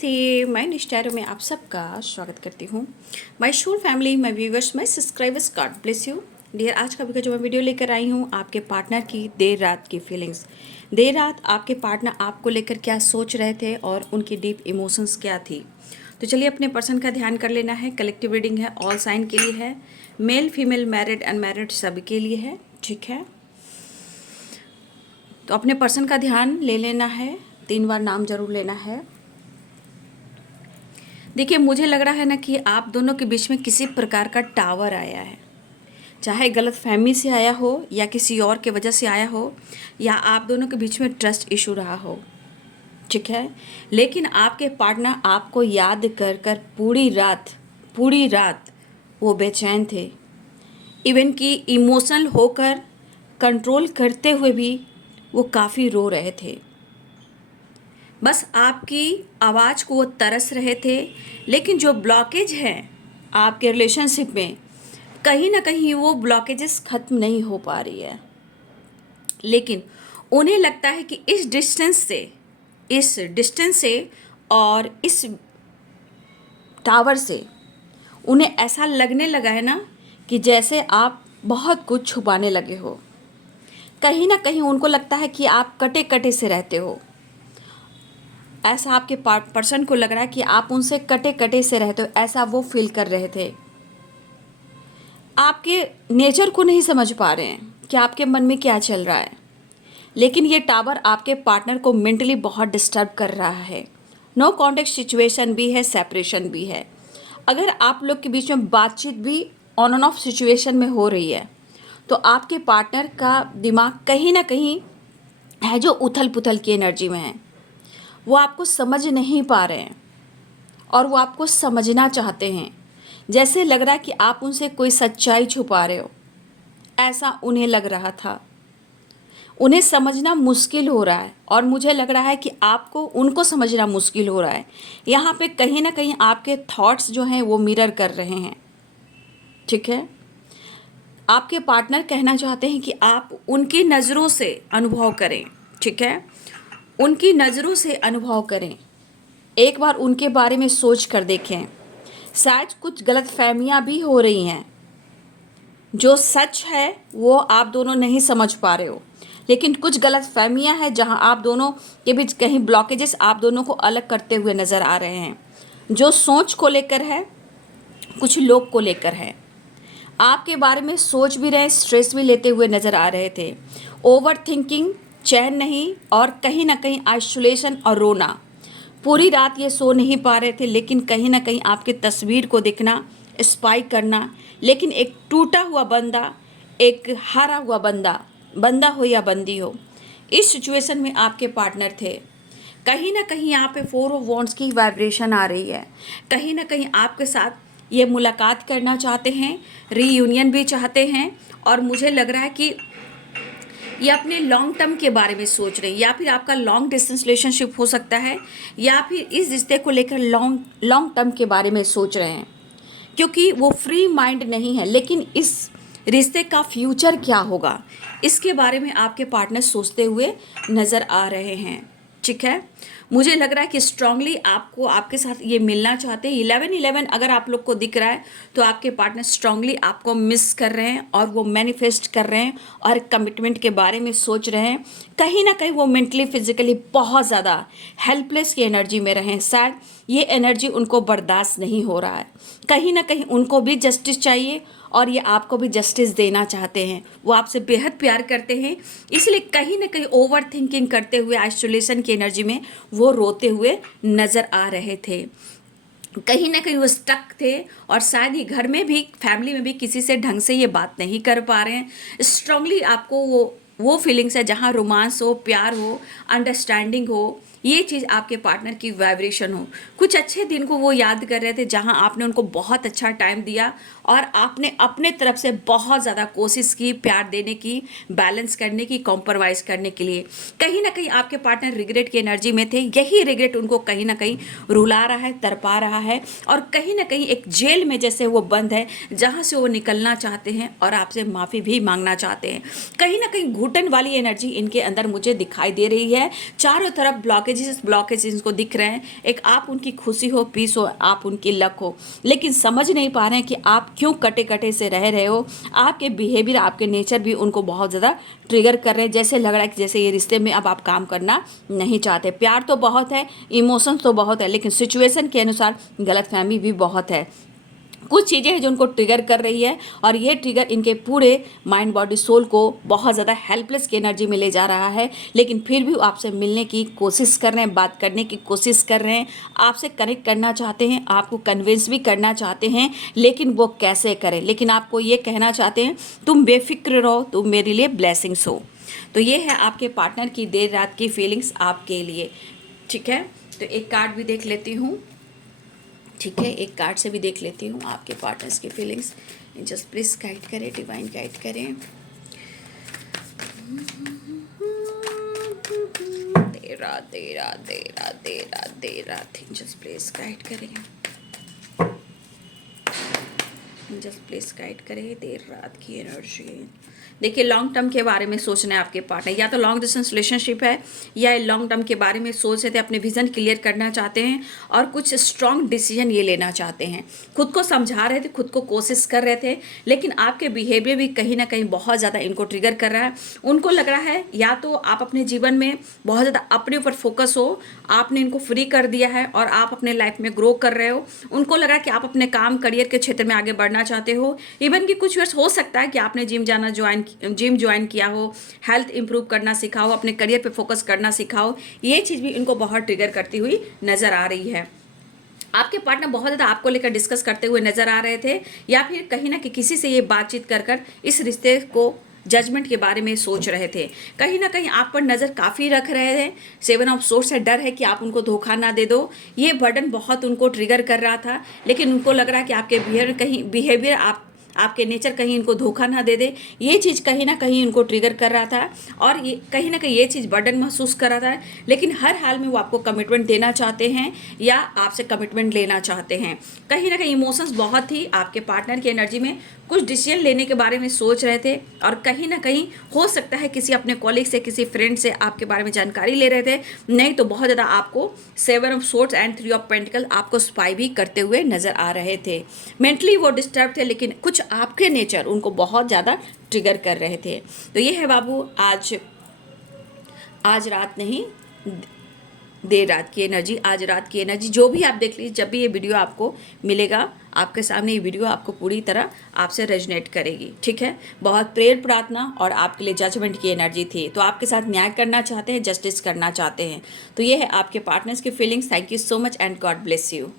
नमस्ते, मैं निष्ठा में आप सबका स्वागत करती हूँ। My whole family, my viewers, my subscribers, God bless you dear. आज का जो मैं वीडियो लेकर आई हूँ, आपके पार्टनर की देर रात की फीलिंग्स। देर रात आपके पार्टनर आपको लेकर क्या सोच रहे थे और उनकी डीप इमोशंस क्या थी। तो चलिए अपने पर्सन का ध्यान कर लेना है। कलेक्टिव रीडिंग है, ऑल साइन के लिए है, मेल फीमेल मैरिड अनमैरिड सभी के लिए है, ठीक है। तो अपने पर्सन का ध्यान ले लेना है, 3 बार नाम जरूर लेना है। देखिए, मुझे लग रहा है ना कि आप दोनों के बीच में किसी प्रकार का टावर आया है, चाहे गलत फहमी से आया हो या किसी और के वजह से आया हो, या आप दोनों के बीच में ट्रस्ट इशू रहा हो, ठीक है। लेकिन आपके पार्टनर आपको याद कर कर पूरी रात वो बेचैन थे। इवन कि इमोशनल होकर कंट्रोल करते हुए भी वो काफ़ी रो रहे थे। बस आपकी आवाज़ को वो तरस रहे थे। लेकिन जो ब्लॉकेज है आपके रिलेशनशिप में, कहीं ना कहीं वो ब्लॉकेजेस ख़त्म नहीं हो पा रही है। लेकिन उन्हें लगता है कि इस डिस्टेंस से और इस टावर से उन्हें ऐसा लगने लगा है ना कि जैसे आप बहुत कुछ छुपाने लगे हो। कहीं ना कहीं उनको लगता है कि आप कटे कटे से रहते हो। ऐसा आपके पर्सन को लग रहा है कि आप उनसे कटे कटे से रहते हो, ऐसा वो फील कर रहे थे। आपके नेचर को नहीं समझ पा रहे हैं कि आपके मन में क्या चल रहा है। लेकिन ये टावर आपके पार्टनर को मेंटली बहुत डिस्टर्ब कर रहा है। नो कॉन्टेक्ट सिचुएशन भी है, सेपरेशन भी है। अगर आप लोग के बीच में बातचीत भी ऑन एंड ऑफ सिचुएशन में हो रही है, तो आपके पार्टनर का दिमाग कहीं ना कहीं है जो उथल पुथल की एनर्जी में है। वो आपको समझ नहीं पा रहे हैं और वो आपको समझना चाहते हैं। जैसे लग रहा है कि आप उनसे कोई सच्चाई छुपा रहे हो, ऐसा उन्हें लग रहा था। उन्हें समझना मुश्किल हो रहा है और मुझे लग रहा है कि आपको उनको समझना मुश्किल हो रहा है। यहाँ पे कहीं ना कहीं आपके थॉट्स जो हैं वो मिरर कर रहे हैं, ठीक है। आपके पार्टनर कहना चाहते हैं कि आप उनकी नज़रों से अनुभव करें, ठीक है। उनकी नज़रों से अनुभव करें, एक बार उनके बारे में सोच कर देखें। शायद कुछ गलतफहमियां भी हो रही हैं। जो सच है वो आप दोनों नहीं समझ पा रहे हो, लेकिन कुछ गलतफहमियां हैं जहां आप दोनों के बीच कहीं ब्लॉकेजेस आप दोनों को अलग करते हुए नज़र आ रहे हैं। जो सोच को लेकर है, कुछ लोग को लेकर है। आपके बारे में सोच भी रहे, स्ट्रेस भी लेते हुए नज़र आ रहे थे। ओवर थिंकिंग, चैन नहीं, और कहीं ना कहीं आइसोलेशन और रोना। पूरी रात ये सो नहीं पा रहे थे, लेकिन कहीं ना कहीं आपकी तस्वीर को देखना, स्पाई करना। लेकिन एक टूटा हुआ बंदा, एक हारा हुआ बंदा हो या बंदी हो, इस सिचुएशन में आपके पार्टनर थे। कहीं ना कहीं यहाँ पे 4 ऑफ वॉन्ड्स की वाइब्रेशन आ रही है। कहीं ना कहीं आपके साथ ये मुलाकात करना चाहते हैं, रीयूनियन भी चाहते हैं। और मुझे लग रहा है कि ये अपने लॉन्ग टर्म के बारे में सोच रहे हैं, या फिर आपका लॉन्ग डिस्टेंस रिलेशनशिप हो सकता है, या फिर इस रिश्ते को लेकर लॉन्ग टर्म के बारे में सोच रहे हैं। क्योंकि वो फ्री माइंड नहीं है, लेकिन इस रिश्ते का फ्यूचर क्या होगा इसके बारे में आपके पार्टनर सोचते हुए नज़र आ रहे हैं, ठीक है। मुझे लग रहा है कि स्ट्रांगली आपको आपके साथ ये मिलना चाहते हैं। 11-11 अगर आप लोग को दिख रहा है तो आपके पार्टनर स्ट्रांगली आपको मिस कर रहे हैं और वो मैनिफेस्ट कर रहे हैं और कमिटमेंट के बारे में सोच रहे हैं। कहीं ना कहीं वो मेंटली फिजिकली बहुत ज़्यादा हेल्पलेस की एनर्जी में रहे हैं। शायद ये एनर्जी उनको बर्दाश्त नहीं हो रहा है। कहीं ना कहीं उनको भी जस्टिस चाहिए और ये आपको भी जस्टिस देना चाहते हैं। वो आपसे बेहद प्यार करते हैं, इसलिए कहीं ना कहीं ओवर थिंकिंग करते हुए आइसोलेशन की एनर्जी में वो रोते हुए नज़र आ रहे थे। कहीं ना कहीं वो स्टक थे और शायद ही घर में भी, फैमिली में भी किसी से ढंग से ये बात नहीं कर पा रहे हैं। स्ट्रांगली आपको वो फीलिंग्स है जहाँ रोमांस हो, प्यार हो, अंडरस्टैंडिंग हो, ये चीज़ आपके पार्टनर की वाइब्रेशन हो। कुछ अच्छे दिन को वो याद कर रहे थे जहाँ आपने उनको बहुत अच्छा टाइम दिया और आपने अपने तरफ से बहुत ज़्यादा कोशिश की प्यार देने की, बैलेंस करने की, कॉम्प्रोमाइज़ करने के लिए। कहीं ना कहीं आपके पार्टनर रिग्रेट की एनर्जी में थे। यही रिग्रेट उनको कहीं ना कहीं रुला रहा है, तरपा रहा है, और कहीं ना कहीं एक जेल में जैसे वो बंद है जहाँ से वो निकलना चाहते हैं और आपसे माफ़ी भी मांगना चाहते हैं। कहीं ना कहीं घुटन वाली एनर्जी इनके अंदर मुझे दिखाई दे रही है। चारों तरफ ब्लॉकेज ब्लॉकेजेस इनको दिख रहे हैं, एक आप उनकी खुशी हो, पीस हो, आप उनकी लक हो, लेकिन समझ नहीं पा रहे हैं कि आप क्यों कटे कटे से रह रहे हो। आपके बिहेवियर, आपके नेचर भी उनको बहुत ज़्यादा ट्रिगर कर रहे हैं। जैसे लग रहा है कि जैसे ये रिश्ते में अब आप काम करना नहीं चाहते। प्यार तो बहुत है, इमोशंस तो बहुत है, लेकिन सिचुएशन के अनुसार गलतफहमी भी बहुत है। कुछ चीज़ें हैं जो उनको ट्रिगर कर रही है, और ये ट्रिगर इनके पूरे माइंड बॉडी सोल को बहुत ज़्यादा हेल्पलेस की एनर्जी में ले जा रहा है। लेकिन फिर भी वो आपसे मिलने की कोशिश कर रहे हैं, बात करने की कोशिश कर रहे हैं, आपसे कनेक्ट करना चाहते हैं, आपको कन्विंस भी करना चाहते हैं, लेकिन वो कैसे करें। लेकिन आपको ये कहना चाहते हैं तुम बेफिक्र रहो, तुम मेरे लिए ब्लेसिंग्स हो। तो ये है आपके पार्टनर की देर रात की फीलिंग्स आपके लिए। ठीक है, तो एक कार्ड भी देख लेती हूँ। ठीक है, एक कार्ड से भी देख लेती हूँ आपके पार्टनर्स की फीलिंग्स। जस्ट प्लीज गाइड करें, डिवाइन गाइड करें। तेरा तेरा तेरा तेरा तेरा जस्ट प्लीज गाइड करें, जस्ट प्लीज गाइड करें देर रात की एनर्जी। देखिए, लॉन्ग टर्म के बारे में सोचना है आपके पार्टनर, या तो लॉन्ग डिस्टेंस रिलेशनशिप है, या लॉन्ग टर्म के बारे में सोच रहे थे, अपने विजन क्लियर करना चाहते हैं, और कुछ स्ट्रॉन्ग डिसीजन ये लेना चाहते हैं। खुद को समझा रहे थे, खुद को कोशिश कर रहे थे, लेकिन आपके बिहेवियर भी कहीं ना कहीं बहुत ज़्यादा इनको ट्रिगर कर रहा है। उनको लग रहा है या तो आप अपने जीवन में बहुत ज़्यादा अपने ऊपर फोकस हो, आपने इनको फ्री कर दिया है और आप अपने लाइफ में ग्रो कर रहे हो। उनको लग रहा है कि आप अपने काम, करियर के क्षेत्र में आगे बढ़ना चाहते हो। इवन कि कुछ वर्ष हो सकता है कि आपने जिम ज्वाइन किया हो, हेल्थ इंप्रूव करना सीखा हो, अपने करियर पे फोकस करना सीखा हो। ये चीज़ भी इनको बहुत ट्रिगर करती हुई नजर आ रही है। आपके पार्टनर बहुत ज़्यादा आपको लेकर डिस्कस करते हुए नजर आ रहे थे, या फिर कहीं ना किसी से ये बातचीत कर इस रिश्ते को जजमेंट के बारे में सोच रहे थे। कहीं ना कहीं आप पर नज़र काफ़ी रख रहे थे। 7 ऑफ सोर्स है, डर है कि आप उनको धोखा ना दे दो। ये बर्डन बहुत उनको ट्रिगर कर रहा था, लेकिन उनको लग रहा है कि आपके बिहेवियर आपके नेचर कहीं इनको धोखा ना दे दे। ये चीज़ कहीं ना कहीं इनको ट्रिगर कर रहा था, और ये कहीं ना कहीं ये चीज़ बर्डन महसूस कर रहा था। लेकिन हर हाल में वो आपको कमिटमेंट देना चाहते हैं, या आपसे कमिटमेंट लेना चाहते हैं। कहीं ना कहीं इमोशंस बहुत ही आपके पार्टनर की एनर्जी में, कुछ डिसीजन लेने के बारे में सोच रहे थे, और कहीं ना कहीं हो सकता है किसी अपने कॉलीग से, किसी फ्रेंड से आपके बारे में जानकारी ले रहे थे। नहीं तो बहुत ज़्यादा आपको 7 of swords and 3 of pentacle आपको स्पाई भी करते हुए नजर आ रहे थे। मेंटली वो डिस्टर्ब थे, लेकिन कुछ आपके नेचर उनको बहुत ज़्यादा ट्रिगर कर रहे थे। तो ये है बाबू आज रात नहीं, देर रात की एनर्जी, आज रात की एनर्जी। जो भी आप देख लीजिए, जब भी ये वीडियो आपको मिलेगा आपके सामने, ये वीडियो आपको पूरी तरह आपसे रेजोनेट करेगी। ठीक है, बहुत प्रेयर, प्रार्थना और आपके लिए जजमेंट की एनर्जी थी। तो आपके साथ न्याय करना चाहते हैं, जस्टिस करना चाहते हैं। तो ये है आपके पार्टनर्स की feelings. Thank you so much and God bless you.